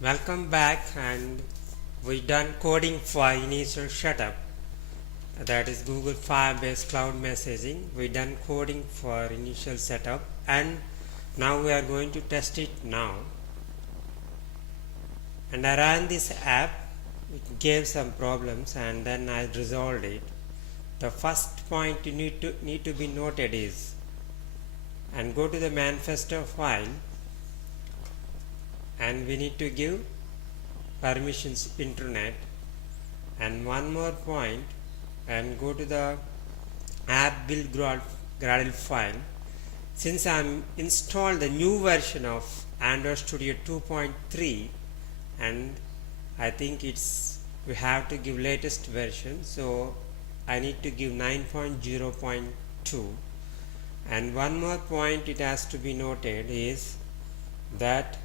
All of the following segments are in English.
Welcome back, and we done coding for initial setup, that is Google Firebase cloud messaging. We done coding for initial setup, and now we are going to test it now. And I ran this app. It gave some problems and then I resolved it. The first point you need to be noted is, and go to the manifesto file, and we need to give permissions internet. And one more point, and go to the app build Gradle file. Since I'm installed the new version of Android Studio 2.3, and I think we have to give latest version, so I need to give 9.0.2. And one more point it has to be noted is that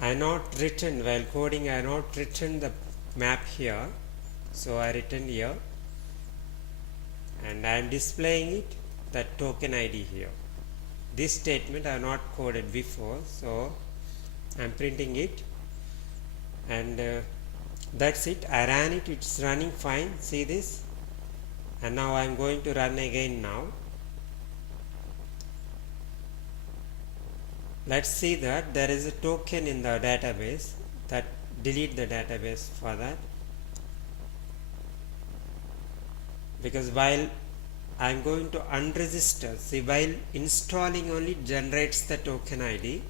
I not written while coding, I not written the map here, so I written here, and I am displaying it, that token ID here. This statement I have not coded before, so I am printing it, and that's it. I ran it, it's running fine, see this, and now I am going to run again now. Let's see that there is a token in the database, that delete the database for that, because while I am going to unregister, see, while installing only generates the token ID.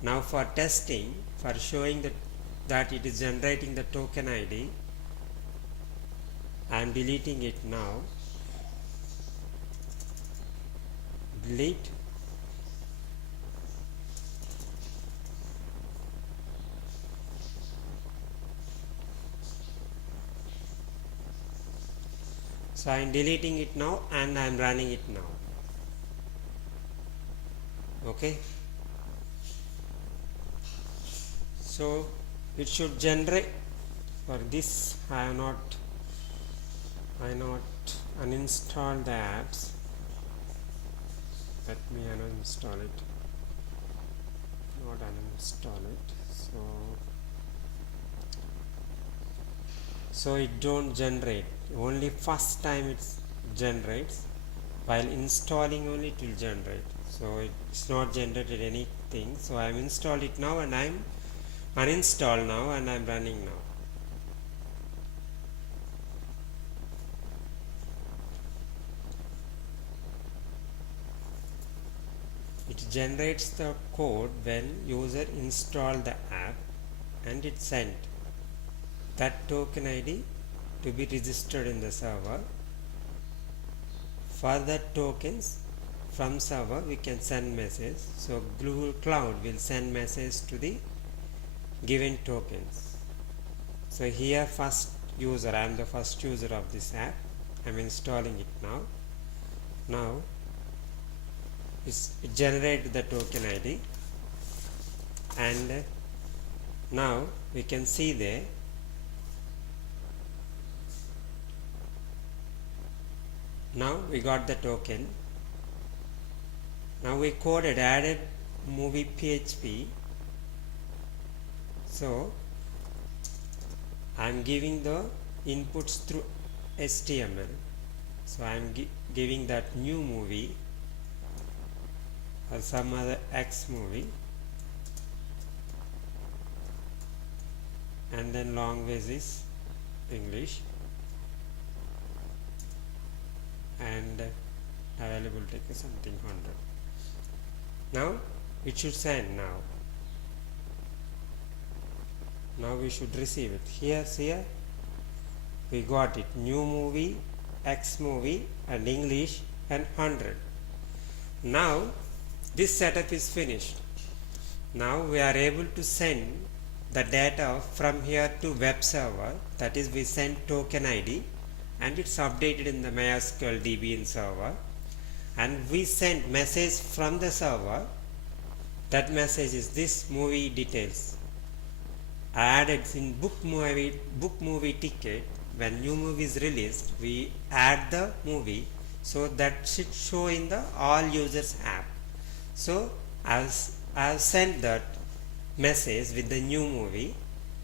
Now for testing, for showing that it is generating the token ID, I am deleting it now. Delete. So I am deleting it now and I am running it now. Okay. So it should generate. For this I not uninstall the apps. Let me uninstall it. Not uninstall it. So it don't generate. Only first time it generates, while installing only it will generate, so it's not generated anything. So I am installed it now and I am uninstalled now and I am running now. It generates the code when user install the app, and it sent that token ID to be registered in the server. For that tokens from server we can send message, so Google Cloud will send message to the given tokens. So here first user, I am the first user of this app, I am installing it now. Now it generated the token ID, and now we can see there now we got the token. Now we added movie PHP. So I am giving the inputs through HTML. So I am giving that new movie or some other X movie, and then language is English, and available take something 100. Now it should send now we should receive it. Here we got it, new movie, X movie, and English, and 100. Now this setup is finished. Now we are able to send the data from here to web server, that is we send token ID and it's updated in the MySQL DB in server, and we send message from the server. That message is this movie details. I added in book movie ticket. When new movie is released, we add the movie, so that should show in the all users app. So I have sent that message with the new movie.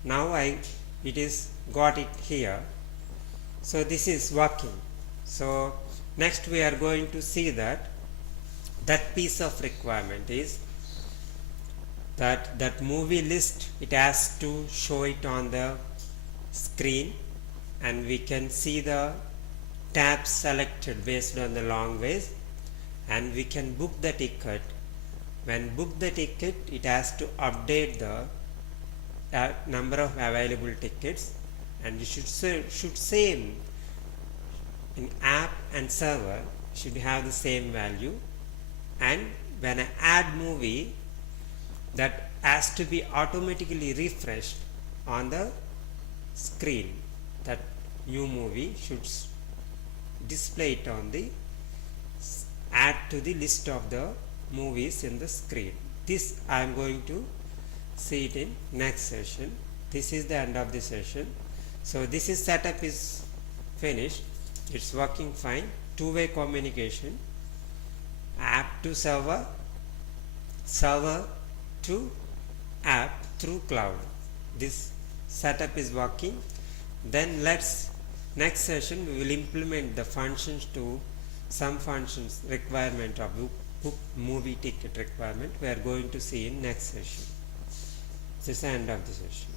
Now it is got it here. So this is working. So next we are going to see that piece of requirement is that movie list, it has to show it on the screen, and we can see the tabs selected based on the language, and we can book the ticket. When book the ticket, it has to update the number of available tickets, and it should same in app and server should have the same value. And when I add movie, that has to be automatically refreshed on the screen. That new movie should display it on the add to the list of the movies in the screen. This I am going to see it in next session. This is the end of the session. So this is setup is finished. It's working fine. Two-way communication, app to server, server to app through cloud. This setup is working. Then next session we will implement the functions to some functions requirement of book movie ticket requirement we are going to see in next session. This is the end of the session.